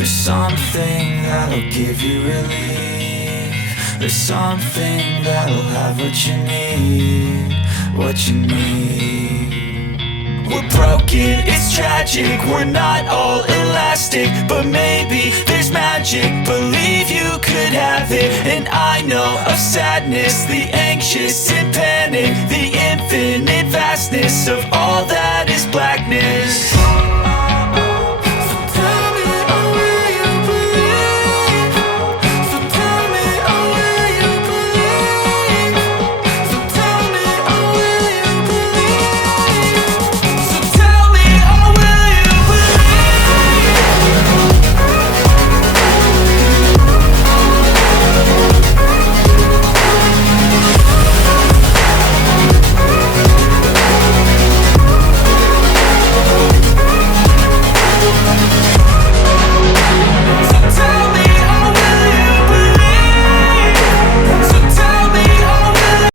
There's something that'll give you relief. There's something that'll have what you need, what you need. We're broken, it's tragic, we're not all elastic, but maybe there's magic, believe you could have it. And I know of sadness, the anxious and panic, the infinite vastness of all that is blackness.